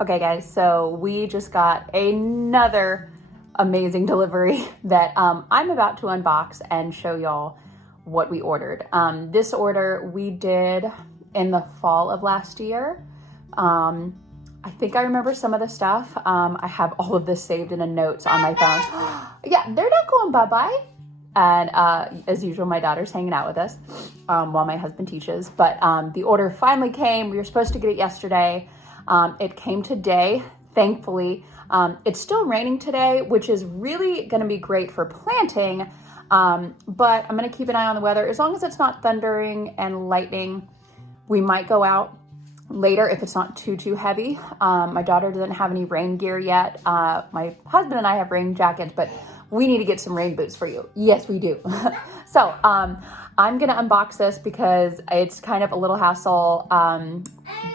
Okay guys, so we just got another amazing delivery that I'm about to unbox and show y'all what we ordered. This order we did in the fall of last year. I think I remember some of the stuff. I have all of this saved in a notes on my phone. Yeah, they're not going bye-bye. And as usual, my daughter's hanging out with us while my husband teaches. But the order finally came. We were supposed to get it yesterday. It came today, thankfully. It's still raining today, which is really going to be great for planting. But I'm going to keep an eye on the weather. As long as it's not thundering and lightning, we might go out later if it's not too heavy. My daughter doesn't have any rain gear yet. My husband and I have rain jackets, but we need to get some rain boots for you. Yes, we do. So I'm going to unbox this because it's kind of a little hassle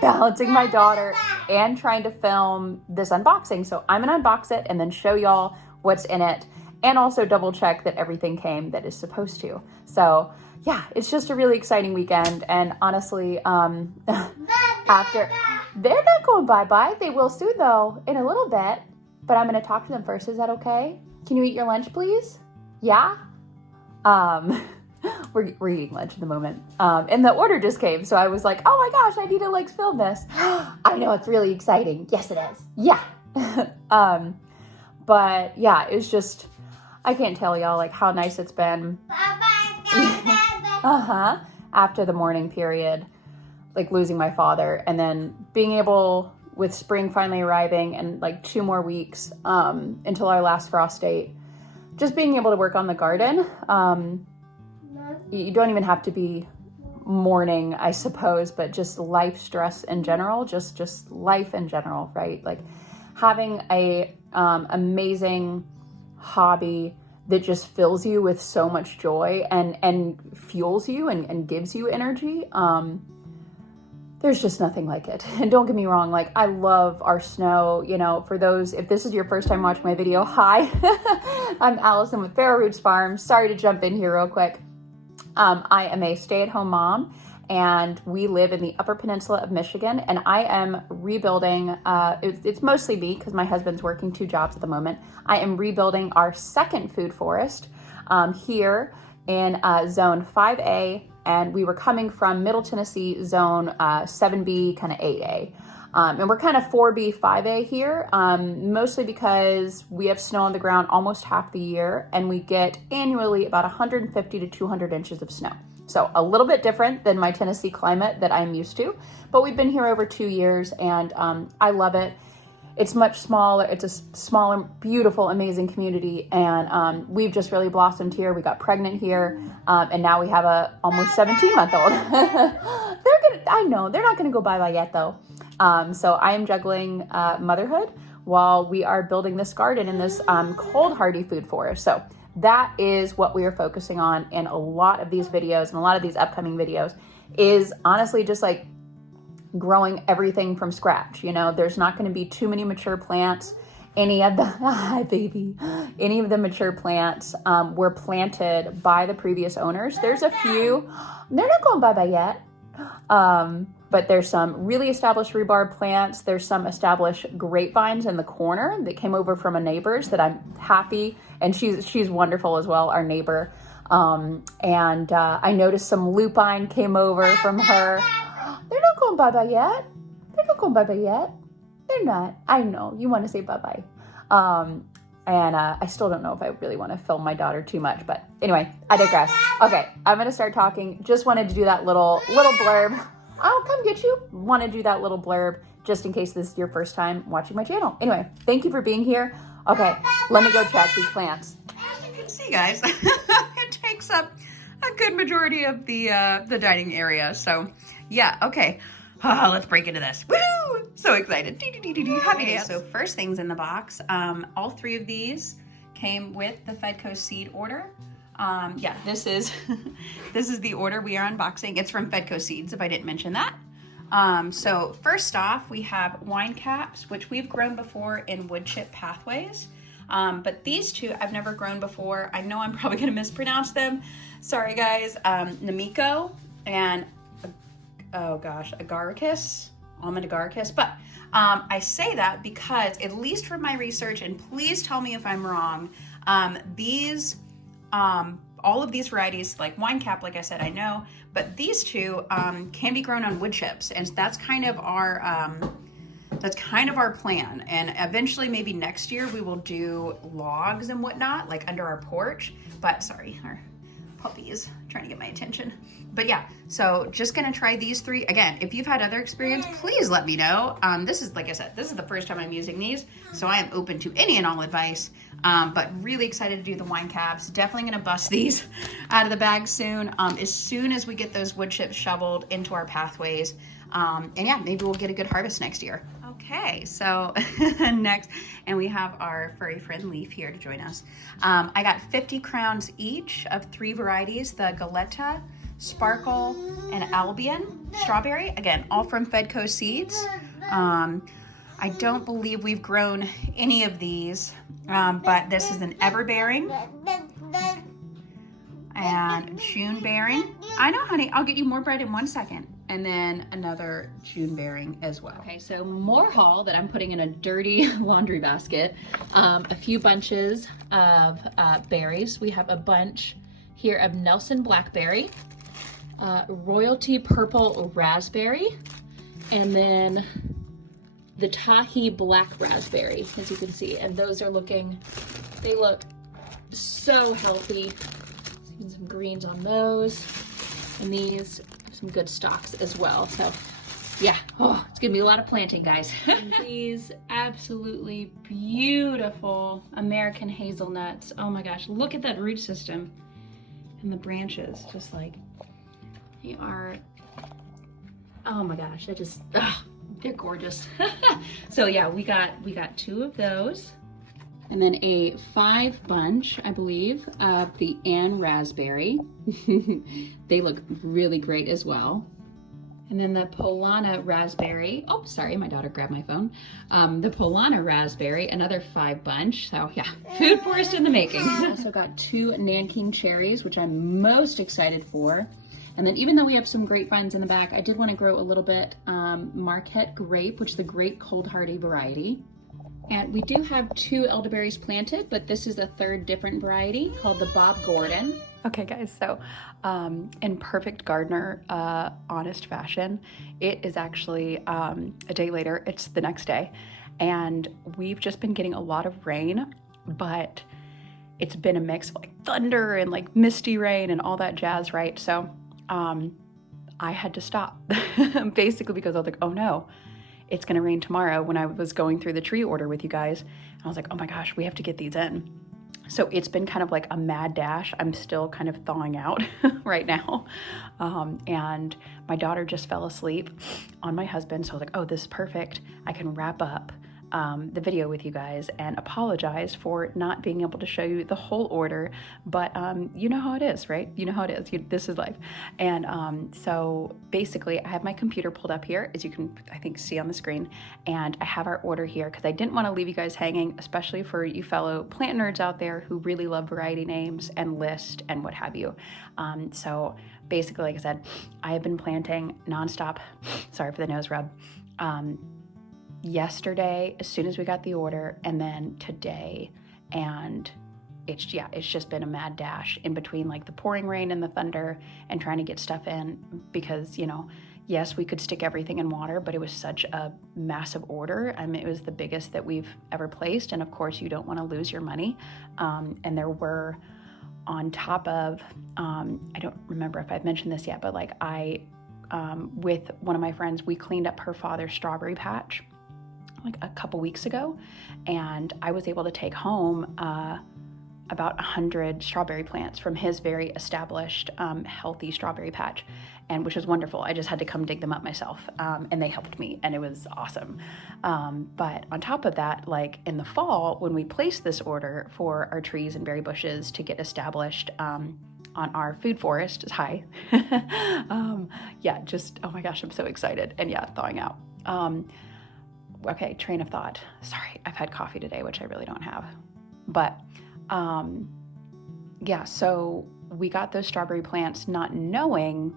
balancing my daughter and trying to film this unboxing. So I'm going to unbox it and then show y'all what's in it and also double check that everything came that is supposed to. So yeah, it's just a really exciting weekend. And honestly, after, they're not going bye-bye. They will soon though, in a little bit, but I'm going to talk to them first. Is that okay? Can you eat your lunch, please? Yeah? We're eating lunch at the moment. And the order just came. So I was like, oh my gosh, I need to like film this. I know, it's really exciting. Yes, it is. Yeah. But yeah, it's just, I can't tell y'all like how nice it's been. After the mourning period, like losing my father and then being able with spring finally arriving and like 2 more weeks until our last frost date, just being able to work on the garden. You don't even have to be mourning, I suppose, but just life stress in general, just life in general, right? Like having a amazing hobby that just fills you with so much joy and fuels you and gives you energy. There's just nothing like it. And don't get me wrong, like I love our snow. You know, for those, if this is your first time watching my video, hi, I'm Allison with Farrow Roots Farm. Sorry to jump in here real quick. I am a stay-at-home mom and we live in the Upper Peninsula of Michigan, and I am rebuilding, it's mostly me because my husband's working 2 jobs at the moment. I am rebuilding our second food forest here in zone 5A, and we were coming from Middle Tennessee zone 7B, kind of 8A. And we're kind of 4B, 5A here, mostly because we have snow on the ground almost half the year, and we get annually about 150 to 200 inches of snow. So a little bit different than my Tennessee climate that I'm used to, but we've been here over 2 years, and I love it. It's much smaller. It's a smaller, beautiful, amazing community, and we've just really blossomed here. We got pregnant here, and now we have a almost 17-month-old. I know, they're not gonna go bye-bye yet though. So I am juggling motherhood while we are building this garden in this cold hardy food forest. So that is what we are focusing on in a lot of these videos and a lot of these upcoming videos is honestly just like growing everything from scratch. You know, there's not going to be too many mature plants. Any of the, hi baby, any of the mature plants were planted by the previous owners. There's a few, they're not going bye-bye yet. But there's some really established rhubarb plants. There's some established grapevines in the corner that came over from a neighbor's that I'm happy. And she's wonderful as well, our neighbor. And I noticed some lupine came over from her. They're not going bye-bye yet. They're not going bye-bye yet. They're not. I know you want to say bye-bye. And I still don't know if I really want to film my daughter too much, but anyway, I digress. Okay, I'm gonna start talking. Just wanted to do that little blurb. I'll come get you. Want to do that little blurb just in case this is your first time watching my channel. Anyway, thank you for being here. Okay, let me go check these plants. As you can see, guys, it takes up a good majority of the dining area. So yeah, okay. Let's break into this. Woo! So excited. Happy day. So first things in the box, all 3 of these came with the Fedco seed order. Yeah, this is this is the order we are unboxing. It's from Fedco Seeds, if I didn't mention that. So first off, we have wine caps, which we've grown before in wood chip pathways. But these 2 I've never grown before. I know I'm probably gonna mispronounce them. Sorry guys. Namiko and oh gosh, agaricus. almond agaricus. But I say that because, at least from my research, and please tell me if I'm wrong, all of these varieties, like wine cap, like I said, I know, but these two can be grown on wood chips, and that's kind of our plan. And eventually, maybe next year, we will do logs and whatnot, like under our porch. But sorry, our puppy is trying to get my attention. But yeah, so just gonna try these three. Again, if you've had other experience, please let me know. This is, like I said, this is the first time I'm using these, so I am open to any and all advice. But really excited to do the wine caps. Definitely gonna bust these out of the bag soon as we get those wood chips shoveled into our pathways. And yeah, maybe we'll get a good harvest next year. Okay, so next, and we have our furry friend Leaf here to join us. I got 50 crowns each of 3 varieties, the Galetta, Sparkle, and Albion strawberry. Again, all from Fedco seeds. I don't believe we've grown any of these, but this is an everbearing and June bearing. I know, honey, I'll get you more bread in 1 second. And then another June bearing as well. Okay, so more haul that I'm putting in a dirty laundry basket. A few bunches of berries. We have a bunch here of Nelson Blackberry, Royalty Purple Raspberry, and then the Tahi Black Raspberry, as you can see. And those are they look so healthy. See some greens on those. And these have some good stalks as well. So yeah, it's gonna be a lot of planting, guys. These absolutely beautiful American hazelnuts. Oh my gosh, look at that root system and the branches, just like they are. Oh my gosh, they're gorgeous. So yeah, we got 2 of those. And then a 5 bunch, I believe, of the Ann Raspberry. They look really great as well. And then the Polana Raspberry. Oh, sorry, my daughter grabbed my phone. The Polana Raspberry, another 5 bunch. So yeah, food forest in the making. I also got 2 Nanking cherries, which I'm most excited for. And then even though we have some grapevines in the back, I did want to grow a little bit Marquette grape, which is the great cold hardy variety. And we do have 2 elderberries planted, but this is the 3rd different variety called the Bob Gordon. Okay guys, so in perfect gardener, honest fashion, it is actually a day later, it's the next day, and we've just been getting a lot of rain, but it's been a mix of like thunder and like misty rain and all that jazz, right? So I had to stop basically because I was like, oh no, it's gonna rain tomorrow. When I was going through the tree order with you guys, I was like, oh my gosh, we have to get these in. So it's been kind of like a mad dash. I'm still kind of thawing out right now. And my daughter just fell asleep on my husband. So I was like, oh, this is perfect. I can wrap up the video with you guys and apologize for not being able to show you the whole order, but you know how it is, right? You know how it is. This is life. And so basically I have my computer pulled up here, as you can, I think, see on the screen, and I have our order here because I didn't want to leave you guys hanging, especially for you fellow plant nerds out there who really love variety names and list and what have you. So basically, like I said, I have been planting nonstop. Sorry for the nose rub. Yesterday, as soon as we got the order, and then today, and it's just been a mad dash in between like the pouring rain and the thunder and trying to get stuff in because, you know, yes, we could stick everything in water, but it was such a massive order. I mean, it was the biggest that we've ever placed, and of course you don't want to lose your money. And there were, on top of, I don't remember if I've mentioned this yet, but like with one of my friends, we cleaned up her father's strawberry patch like a couple weeks ago, and I was able to take home about 100 strawberry plants from his very established healthy strawberry patch, and which was wonderful. I just had to come dig them up myself, and they helped me, and it was awesome. But on top of that, like in the fall when we placed this order for our trees and berry bushes to get established on our food forest, yeah, just, oh my gosh, I'm so excited. And yeah, thawing out. Okay, train of thought. Sorry, I've had coffee today, which I really don't have. But yeah, so we got those strawberry plants not knowing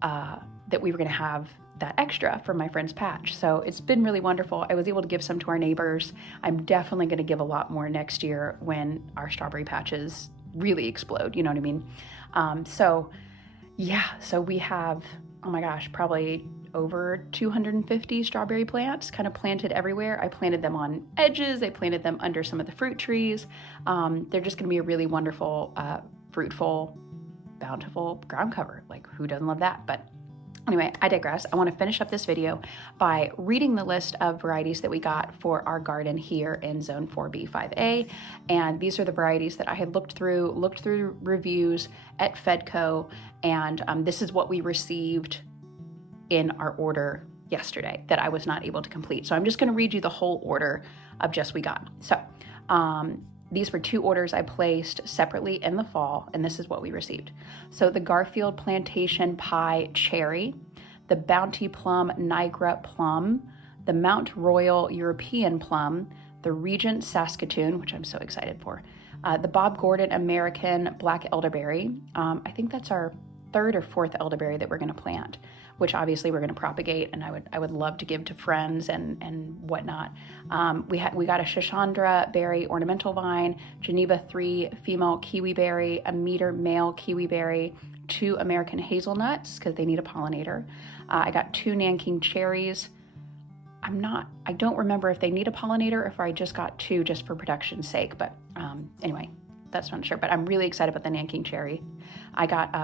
that we were gonna have that extra from my friend's patch. So it's been really wonderful. I was able to give some to our neighbors. I'm definitely going to give a lot more next year when our strawberry patches really explode, you know what I mean? So we have, oh my gosh, probably over 250 strawberry plants kind of planted everywhere. I planted them on edges. I planted them under some of the fruit trees. They're just going to be a really wonderful, fruitful, bountiful ground cover. Like, who doesn't love that? But anyway, I digress. I want to finish up this video by reading the list of varieties that we got for our garden here in Zone 4B5A. And these are the varieties that I had looked through reviews at Fedco, and this is what we received in our order yesterday that I was not able to complete. So I'm just going to read you the whole order of just we got. So these were 2 orders I placed separately in the fall, and this is what we received. So the Garfield Plantation Pie Cherry, the Bounty Plum Niagara Plum, the Mount Royal European Plum, the Regent Saskatoon, which I'm so excited for, the Bob Gordon American Black Elderberry. I think that's our 3rd or 4th elderberry that we're going to plant, which obviously we're going to propagate, and I would love to give to friends and whatnot. We got a Shashandra berry ornamental vine, Geneva 3 female kiwi berry, a meter male kiwi berry, 2 American hazelnuts because they need a pollinator. I got 2 Nanking cherries. I don't remember if they need a pollinator or if I just got 2 just for production's sake, but anyway, that's not sure. But I'm really excited about the Nanking cherry. I got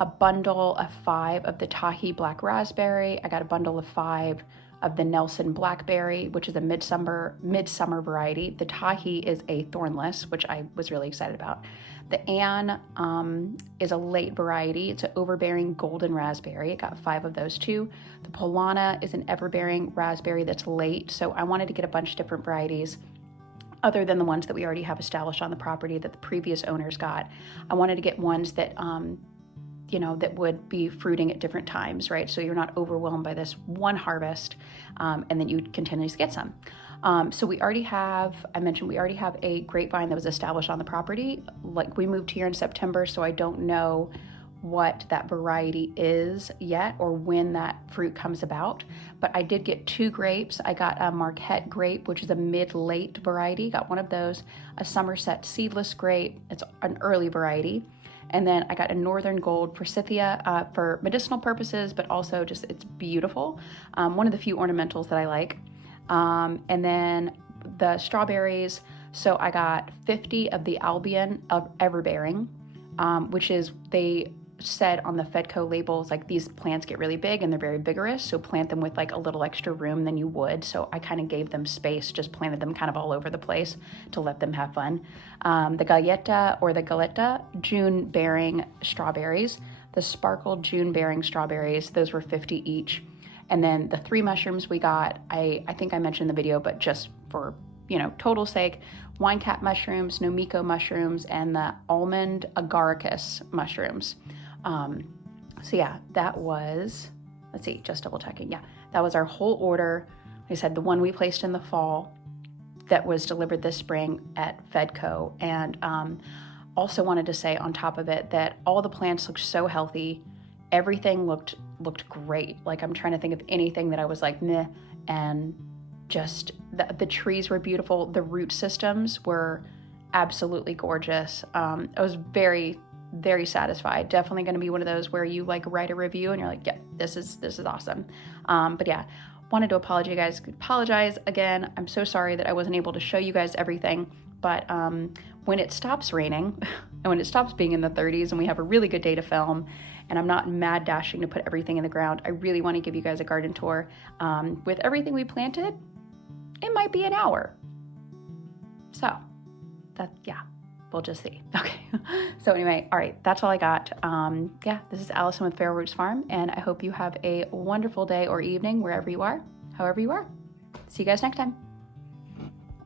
a bundle of 5 of the Tahi Black Raspberry. I got a bundle of 5 of the Nelson Blackberry, which is a midsummer variety. The Tahi is a thornless, which I was really excited about. The Anne is a late variety. It's an overbearing golden raspberry. I got 5 of those too. The Polana is an everbearing raspberry that's late. So I wanted to get a bunch of different varieties other than the ones that we already have established on the property that the previous owners got. I wanted to get ones that that would be fruiting at different times, right? So you're not overwhelmed by this one harvest, and then you continuously get some. So we already have a grapevine that was established on the property. Like, we moved here in September, so I don't know what that variety is yet or when that fruit comes about. But I did get 2 grapes. I got a Marquette grape, which is a mid-late variety. Got one of those, a Somerset seedless grape. It's an early variety. And then I got a Northern Gold Forsythia for medicinal purposes, but also just it's beautiful. One of the few ornamentals that I like. And then the strawberries. So I got 50 of the Albion of Everbearing, which is, they said on the Fedco labels, like, these plants get really big and they're very vigorous, so plant them with like a little extra room than you would. So I kind of gave them space, just planted them kind of all over the place to let them have fun. The Galetta June bearing strawberries, the Sparkle June bearing strawberries, those were 50 each. And then the 3 mushrooms we got, I think I mentioned in the video, but just for total sake, wine cap mushrooms, Nomiko mushrooms, and the almond agaricus mushrooms. So yeah, that was, let's see, just double checking. Yeah, that was our whole order. Like I said, the one we placed in the fall that was delivered this spring at Fedco. And also wanted to say on top of it that all the plants looked so healthy. Everything looked great. Like, I'm trying to think of anything that I was like, meh. And just the trees were beautiful. The root systems were absolutely gorgeous. I was very, very satisfied. Definitely going to be one of those where you like write a review and you're like, yeah, this is awesome. But yeah, wanted to apologize again. I'm so sorry that I wasn't able to show you guys everything. But when it stops raining and when it stops being in the 30s and we have a really good day to film, and I'm not mad dashing to put everything in the ground, I really want to give you guys a garden tour. With everything we planted, it might be an hour. So yeah, we'll just see. Okay. So anyway, all right, that's all I got. Yeah, this is Allison with Feral Roots Farm, and I hope you have a wonderful day or evening wherever you are, however you are. See you guys next time.